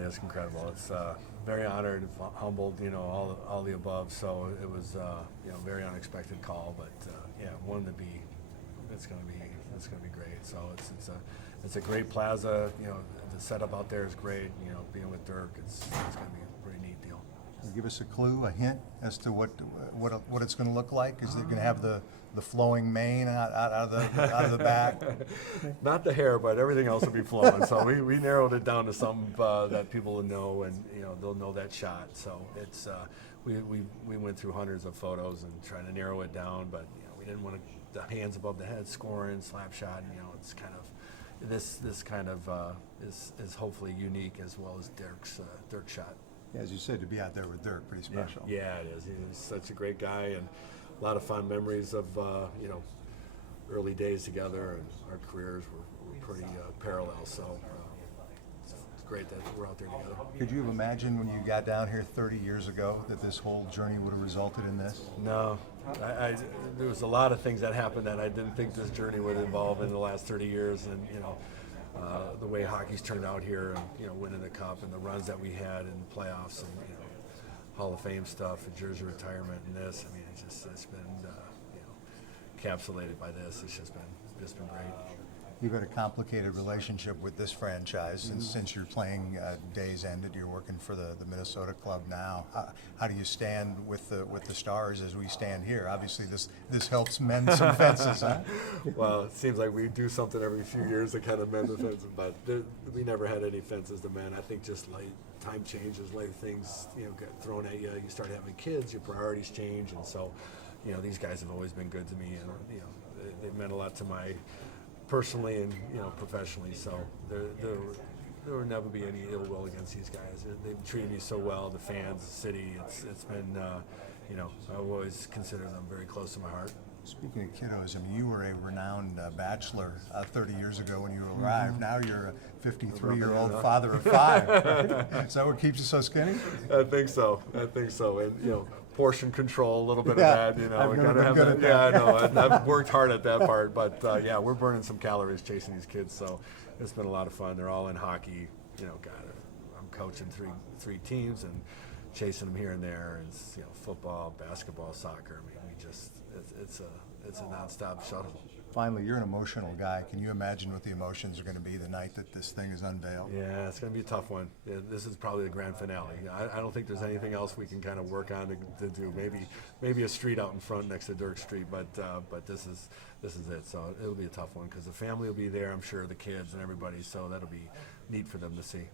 is incredible. It's very honored, humbled, all the above. So it was, very unexpected call, but one to be. It's going to be great. So it's a great plaza. The setup out there is great. Being with Dirk, it's going to be a pretty neat deal. Give us a clue, a hint as to what it's going to look like. Is it going to have the flowing mane out of the back? Not the hair, but everything else will be flowing. So we narrowed it down to something that people will know, and they'll know that shot. So it's we went through hundreds of photos and trying to narrow it down, but we didn't want the hands above the head, scoring, slap shot. It's kind of this kind of is hopefully unique as well as Dirk's shot. Yeah, as you said, to be out there with Dirk, pretty special. Yeah, it is. He's such a great guy, and a lot of fond memories of early days together, and our careers were pretty parallel. So it's great that we're out there together. Could you have imagined when you got down here 30 years ago that this whole journey would have resulted in this? No. There was a lot of things that happened that I didn't think this journey would involve in the last 30 years, and the way hockey's turned out here, and winning the cup and the runs that we had in the playoffs, and Hall of Fame stuff, and jersey retirement, and this. I mean, it's been encapsulated by this. It's just been great. You've had a complicated relationship with this franchise since your playing days ended. You're working for the Minnesota club now. How do you stand with the Stars as we stand here? Obviously, this helps mend some fences, huh? Well, it seems like we do something every few years to kind of mend the fences, but we never had any fences to mend. I think just like time changes, like things get thrown at you. You start having kids, your priorities change, and so these guys have always been good to me, and they've meant a lot to my personally and professionally, so there will never be any ill will against these guys. They've treated me so well, the fans, the city. It's been I always consider them very close to my heart. Speaking of kiddos, I mean, you were a renowned bachelor 30 years ago when you arrived. Now you're a 53-year-old father of 5. Is that what keeps you so skinny? I think so, and portion control, a little bit of that. I've never been good at that. Yeah, I know. I've worked hard at that part, but we're burning some calories chasing these kids. So it's been a lot of fun. They're all in hockey. I'm coaching three teams and chasing them here and there. And football, basketball, soccer. I mean, it's a nonstop shuttle. Finally, you're an emotional guy. Can you imagine what the emotions are going to be the night that this thing is unveiled? Yeah, it's going to be a tough one. Yeah, this is probably the grand finale. I don't think there's anything else we can kind of work on to do. Maybe a street out in front next to Dirk Street, but this is it. So it'll be a tough one because the family will be there, I'm sure, the kids and everybody. So that'll be neat for them to see.